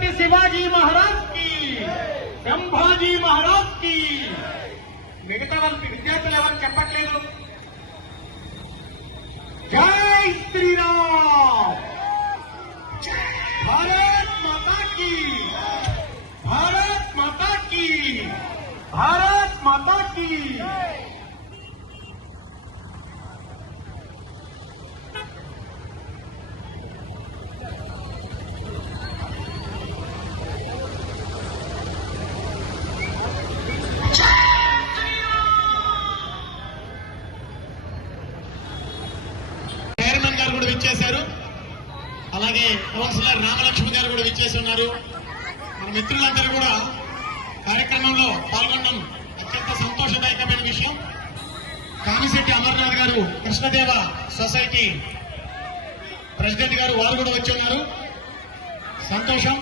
छत्रपति शिवाजी महाराज की, संभाजी महाराज की। मिगता वाल विद्यार्थुలు ఎవరు చెప్పట్లేదు? जय श्री राम, भारत माता की, भारत माता की, भारत माता की। విచ్చేశారు. అలాగే కౌన్సిలర్ రామలక్ష్మి గారు కూడా విచ్చేసి ఉన్నారు. మన మిత్రులందరూ కూడా కార్యక్రమంలో పాల్గొనడం అత్యంత సంతోషదాయకమైన విషయం. కామిశెట్టి అమర్నాథ్ గారు కృష్ణదేవ సొసైటీ ప్రెసిడెంట్ గారు వారు కూడా వచ్చి ఉన్నారు. సంతోషం.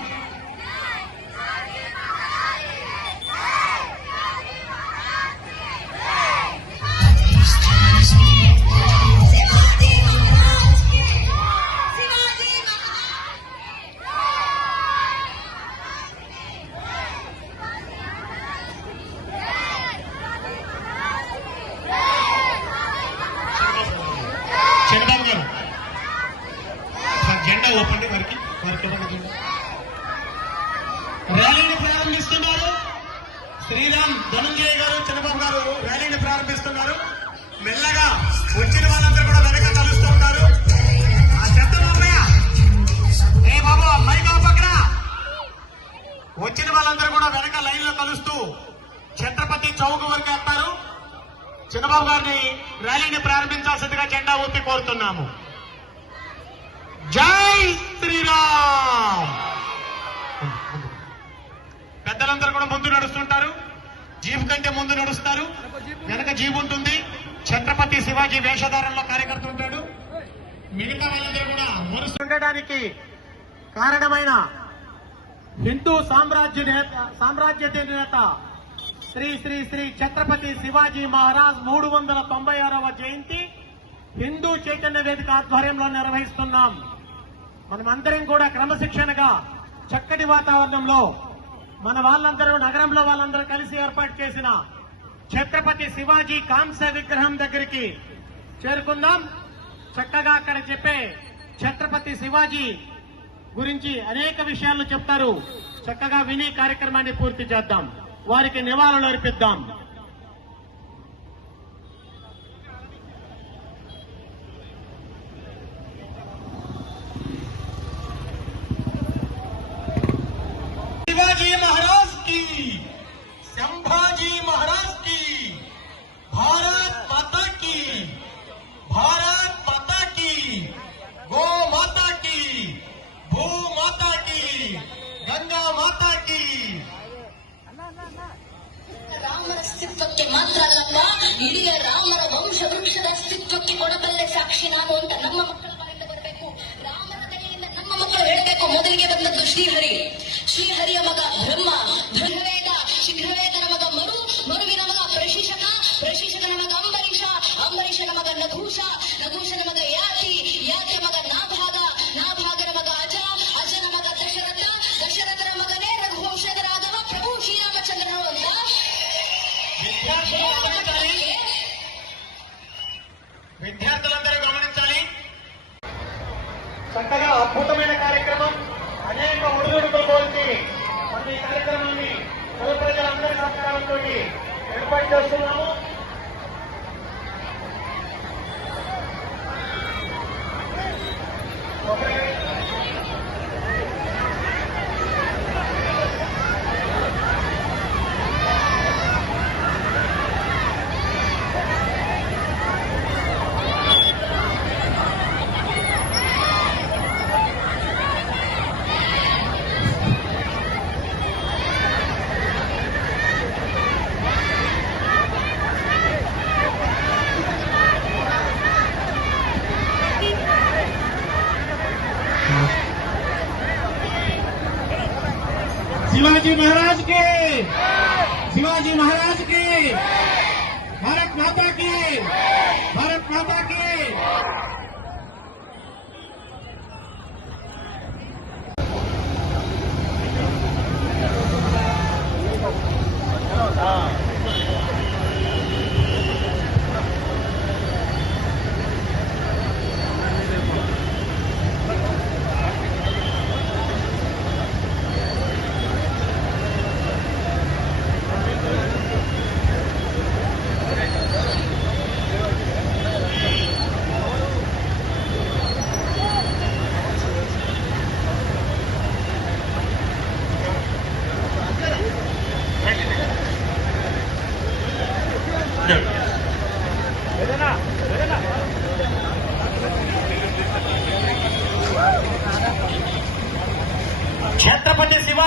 చంద్రబాబు గారు జెండా ఓపండి. వారికి ర్యాలీని ప్రారంభిస్తున్నారు. శ్రీరామ్ ధనంజయ గారు, చంద్రబాబు గారు ర్యాలీని ప్రారంభిస్తున్నారు. మెల్లగా వచ్చిన వాళ్ళందరూ కూడా వెనక కలుస్తూ ఉన్నారు. ఆ చెత్తయ్య ఏ బాబు మైకా పక్కన వచ్చిన వాళ్ళందరూ కూడా వెనక లైన్ లో కలుస్తూ ఛత్రపతి చౌక్ వరకు వెళ్తారు. చంద్రబాబు గారిని ర్యాలీని ప్రారంభించాల్సిందిగా జెండా ఊపి కోరుతున్నాము. జై శ్రీరామ్. పెద్దలందరూ కూడా ముందు నడుస్తుంటారు. జీప్ కంటే ముందు నడుస్తారు. వెనక జీప్ ఉంటుంది. ఛత్రపతి శివాజీ వేషధారంలో కార్యకర్త ఉంటాడు. మిగతా వాళ్ళందరూ కూడా మురుస్తుండడానికి కారణమైన హిందూ సామ్రాజ్య నేత శ్రీ శ్రీ శ్రీ ఛత్రపతి శివాజీ మహారాజ్ 396వ జయంతి హిందూ చైతన్య వేదిక ఆధ్వర్యంలో నిర్వహిస్తున్నాం. మనమందరం కూడా క్రమశిక్షణగా చక్కటి వాతావరణంలో మన వాళ్ళందరూ నగరంలో వాళ్ళందరూ కలిసి ఏర్పాటు చేసిన ఛత్రపతి శివాజీ కాంస్య విగ్రహం దగ్గరికి చేరుకుందాం. చక్కగా అక్కడ చెప్పే ఛత్రపతి శివాజీ గురించి అనేక విషయాలు చెప్తారు. చక్కగా విని కార్యక్రమాన్ని పూర్తి చేద్దాం. వారికి నివాళులు అర్పిద్దాం. శివాజీ మహారాజ్ కి, సంభాజీ మహారాజ్ కి, భారత్ మాతా కి, భారత్ మాతా కి, గో మాతా కి, భూ మాతా కి, గంగా మాతా కి. ರಾಮರ ಅಸ್ತಿತ್ವಕ್ಕೆ ಮಾತ್ರ ಅಲ್ಲಮ್ಮ, ಇಡೀ ರಾಮರ ವಂಶ ವೃಕ್ಷದ ಅಸ್ತಿತ್ವಕ್ಕೆ ಕೊಡಬಲ್ಲೆ ಸಾಕ್ಷಿ ನಾನು ಅಂತ ನಮ್ಮ ಮಕ್ಕಳ ಬಾಯಿಂದ ಬರಬೇಕು. ರಾಮನ ದಯೆಯಿಂದ ನಮ್ಮ ಮಕ್ಕಳು ಹೇಳಬೇಕು. ಮೊದಲಿಗೆ ಬಂದದ್ದು ಶ್ರೀಹರಿ, ಶ್ರೀಹರಿಯ ಮಗ ಬ್ರಹ್ಮ, ಬ್ರಹ್ಮವೇದ, ಶೀಘ್ರವೇದನ ಮಗ ಮರುವಿನ ಮಗ ಪ್ರಶಿಷಕನ ಮಗ ಅಂಬರೀಷ, ಅಂಬರೀಷನ ಮಗ ನಘೂಷನ ಮಗ ಯಾತಿಯ ಮಗ ನಾಭಾಗನ ಮಗ ಅಜನ ಮಗ ದಶರಥನ ಮಗನೇ ರಘುವಂಶದ ರಾಘವ ಪ್ರಭು ಶ್ರೀರಾಮಚಂದ್ರನು ಅಂತ విద్యార్థులందరూ గమనించాలి. చక్కగా అద్భుతమైన కార్యక్రమం. అనేక ఒడిదుడుకులు కోల్చి మన ఈ కార్యక్రమాన్ని పుర ప్రజలందరి సహకారంతో ఏర్పాటు చేస్తున్నాము. शिवाजी महाराज के, शिवाजी महाराज की, भारत माता की, भारत माता की।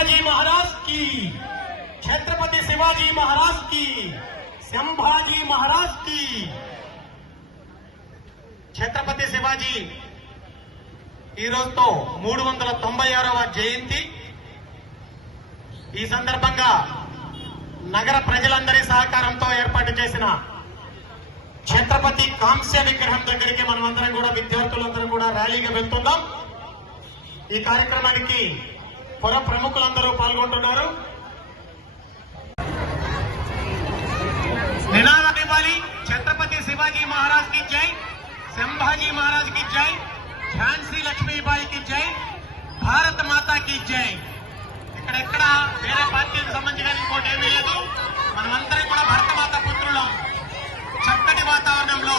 शिवाजी महाराज की, छत्रपति शिवाजी महाराज की, संभाजी महाराज की। ఛత్రపతి శివాజీ ఈ రోజుతో 396వ జయంతి. ఈ సందర్భంగా నగర ప్రజలందరి సహకారంతో ఏర్పాటు చేసిన ఛత్రపతి కాంస్య విగ్రహం దగ్గరికి మనమందరం కూడా విద్యార్థులందరం కూడా ర్యాలీగా వెళ్తున్నాం. ఈ కార్యక్రమానికి పుర ప్రముఖులందరూ పాల్గొంటున్నారు. నినాదం ఇవ్వాలి. ఛత్రపతి శివాజీ మహారాజ్ కి జై, సంభాజీ మహారాజ్ కి జై, ఝాన్సీ లక్ష్మీబాయి కి జై, భారత్ మాతా కి జై. ఇక్కడెక్కడ వేరే పార్టీకి సంబంధించి కానీ ఇంకోటి ఏమీ లేదు. మనమందరం కూడా భరతమాత పుత్రులం. చక్కటి వాతావరణంలో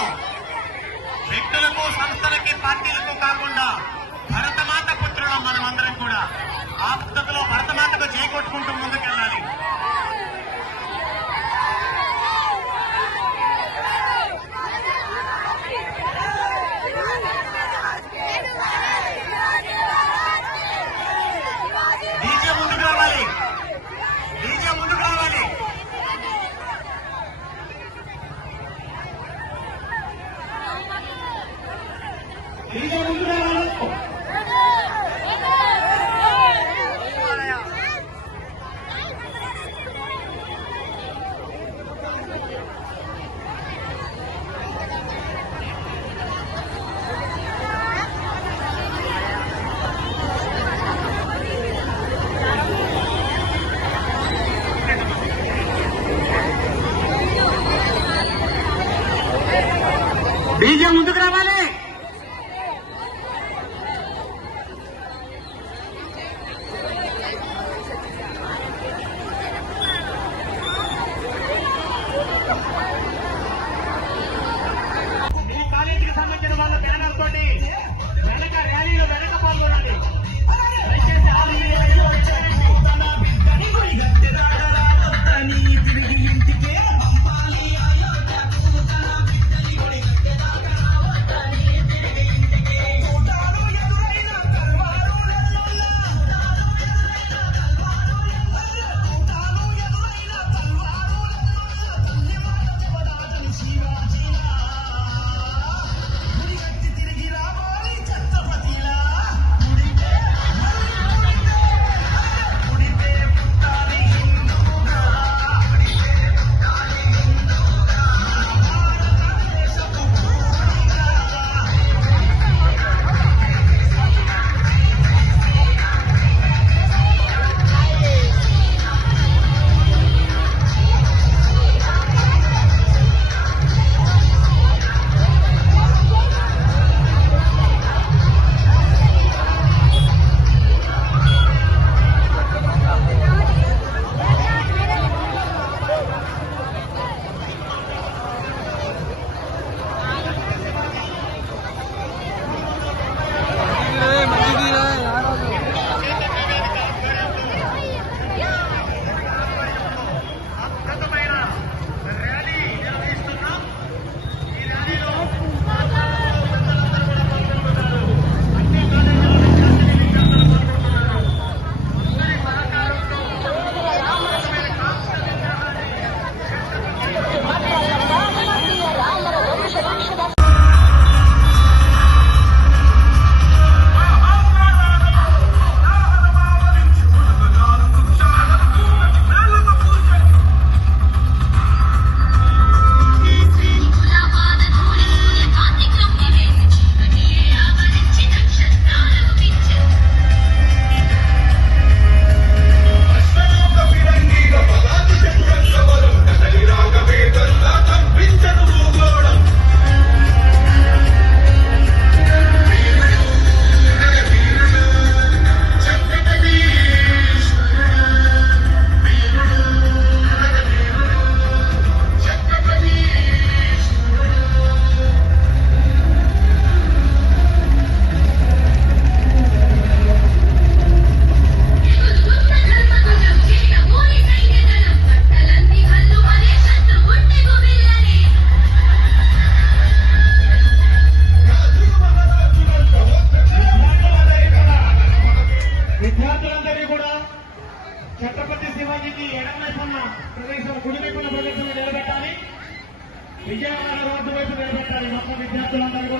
వ్యక్తులకు, సంస్థలకి, పార్టీలకు కాకుండా భరతమాత పుత్రులం మనమందరం కూడా. ఆ పద్ధతిలో భరతమాతకు జై కొట్టుకుంటూ ముందుకెళ్ళాలి. డీజే ముందుకు రావాలి, డీజే ముందుకు రావాలి. డీజే ముందుకు రావాలి. డీజే ముందుకు రావాలి. మీ కాలేజీకి సంబంధించిన వాళ్ళ బ్యానర్ తోటి వెనక ర్యాలీలో వెనక పాల్గొనాలి. దయచేసి ఆల్ ఇండియా రేడియో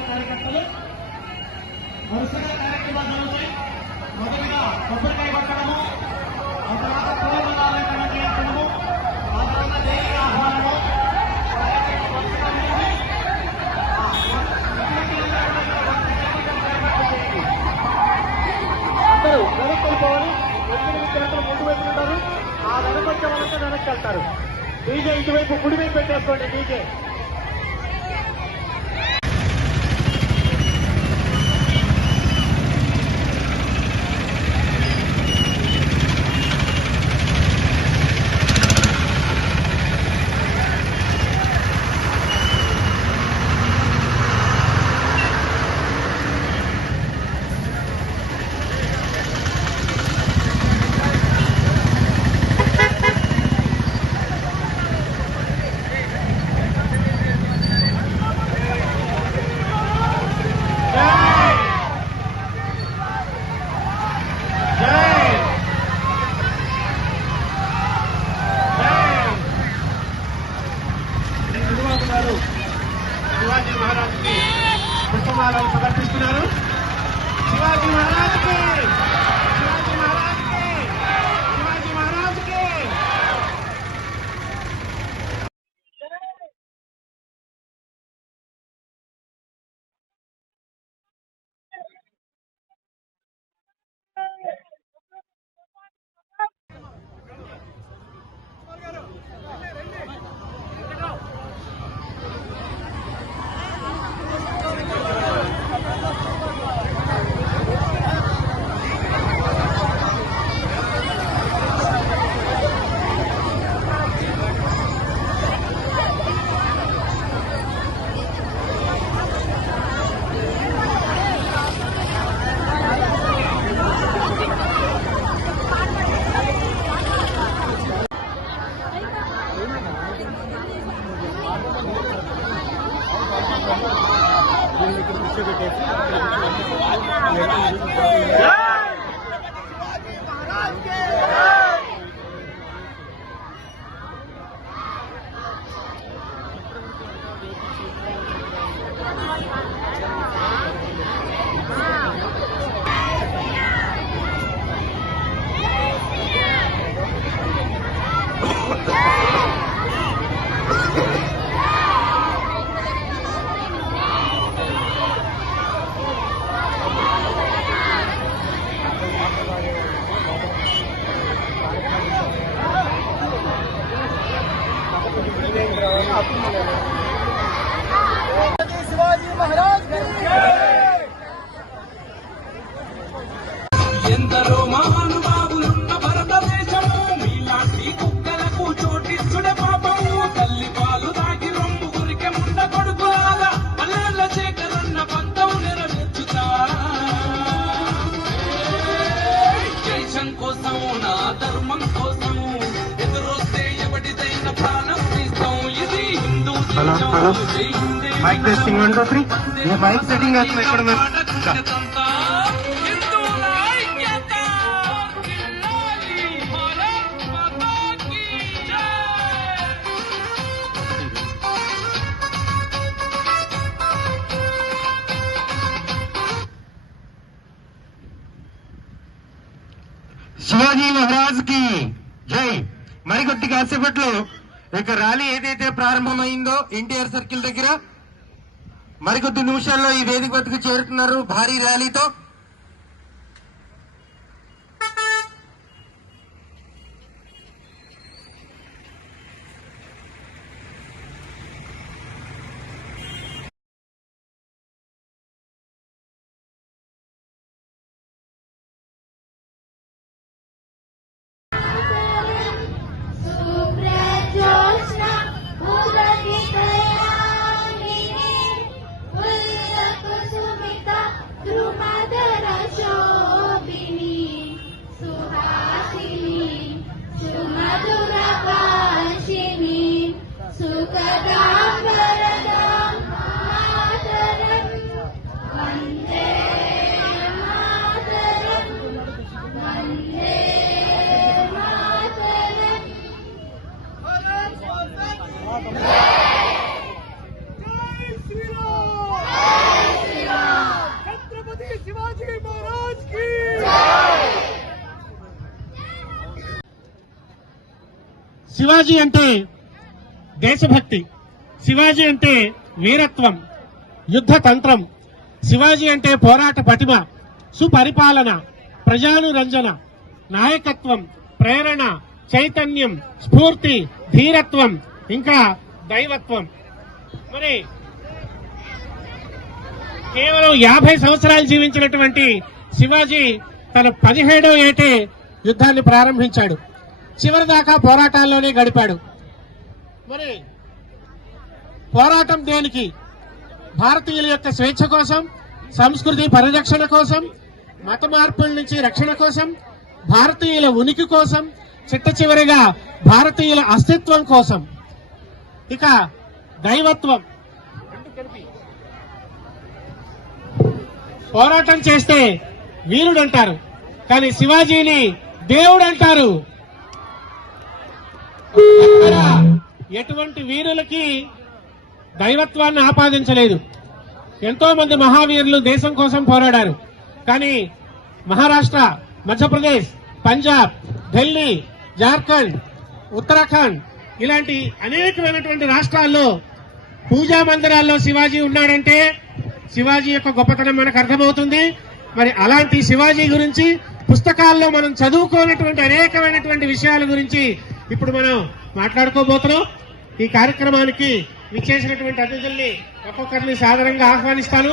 కార్యకర్తలు వరుసగా కార్యక్రమాలు జరుగుతాయి. మొదటిగా కొబ్బరికాయ కొట్టడము, ఆ తర్వాత పూలమాలలంకరణ చేయించడము, ఆ తర్వాత దేవి ఆహ్వానము. అందరూ వెనక్కి వెళ్ళిపోవాలి. 8 కిలోమీటర్లు ముందు వైపు ఉంటారు. ఆ వెనకొచ్చే వాళ్ళంతా వెనక్కి వెళ్తారు. డీజే ఇటువైపు కుడివైపు పెట్టేసుకోండి. డీజే శివాజీ మహారాజ్ కి పుష్పమాలను సమర్పిస్తున్నారు. శివాజీ మహారాజ్ కి, శివాజీ మహారాజ్ కి, శివాజీ మహారాజ్ కి. శివాజీ మహారాజ్ ఎందరో మహానుభావులున్న భారతదేశము మీలాంటి కుక్కలకు చోటిస్తుడే పాపము. తల్లి పాలు దాగి రొమ్ము గురికె ముండ కొడుకులాగా పల్లెల శేఖరన్న పంతం నెరవేర్చుతా. దేశం కోసం నా ధర్మం కోసం ఎదురొస్తే ఎవరిదైన ప్రాణం తీస్తాం. ఇది హిందూ మైక్ టెస్టింగ్ 1 2 3. ये माइक सेटिंग है ఇక్కడ శివాజీ మహారాజ్ కి జై. మరికొద్ది కాసేపట్లో ఇక ర్యాలీ ఏదైతే ప్రారంభమైందో ఎన్టీఆర్ సర్కిల్ దగ్గర మరికొద్ది నిమిషాల్లో ఈ వేదిక వద్దకు చేరుతున్నారు భారీ ర్యాలీతో. Mother శివాజీ అంటే దేశభక్తి, శివాజీ అంటే వీరత్వం, యుద్ధ తంత్రం, శివాజీ అంటే పోరాట పటిమ, సుపరిపాలన, ప్రజానురంజన, నాయకత్వం, ప్రేరణ, చైతన్యం, స్ఫూర్తి, ధీరత్వం, ఇంకా దైవత్వం. మరి కేవలం 50 సంవత్సరాలు జీవించినటువంటి శివాజీ తన 17వ ఏటే యుద్ధాన్ని ప్రారంభించాడు. చివరిదాకా పోరాటాల్లోనే గడిపాడు. మరి పోరాటం దేనికి? భారతీయుల యొక్క స్వేచ్ఛ కోసం, సంస్కృతి పరిరక్షణ కోసం, మత మార్పుల నుంచి రక్షణ కోసం, భారతీయుల ఉనికి కోసం, చిట్ట చివరిగా భారతీయుల అస్తిత్వం కోసం. ఇక దైవత్వం. పోరాటం చేస్తే వీరుడు అంటారు, కానీ శివాజీని దేవుడు అంటారు. ఎక్కడ ఎటువంటి వీరులకి దైవత్వాన్ని ఆపాదించలేదు. ఎంతో మంది మహావీరులు దేశం కోసం పోరాడారు. కానీ మహారాష్ట్ర, మధ్యప్రదేశ్, పంజాబ్, ఢిల్లీ, జార్ఖండ్, ఉత్తరాఖండ్ ఇలాంటి అనేకమైనటువంటి రాష్ట్రాల్లో పూజా మందిరాల్లో శివాజీ ఉన్నాడంటే శివాజీ యొక్క గొప్పతనం మనకు అర్థమవుతుంది. మరి అలాంటి శివాజీ గురించి పుస్తకాల్లో మనం చదువుకోనటువంటి అనేకమైనటువంటి విషయాల గురించి ఇప్పుడు మనం మాట్లాడుకోబోతున్నాం. ఈ కార్యక్రమానికి విచ్చేసినటువంటి అతిథుల్ని ఒక్కొక్కరిని సాదరంగా ఆహ్వానిస్తాను.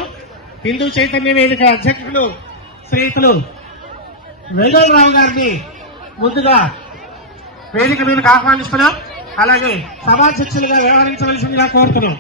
హిందూ చైతన్య వేదిక అధ్యక్షులు శ్రీయుతులు వేణురావు గారిని ముందుగా వేదిక మీదకి ఆహ్వానిస్తున్నాం. అలాగే సభాధ్యక్షులుగా వ్యవహరించవలసిందిగా కోరుతున్నాం.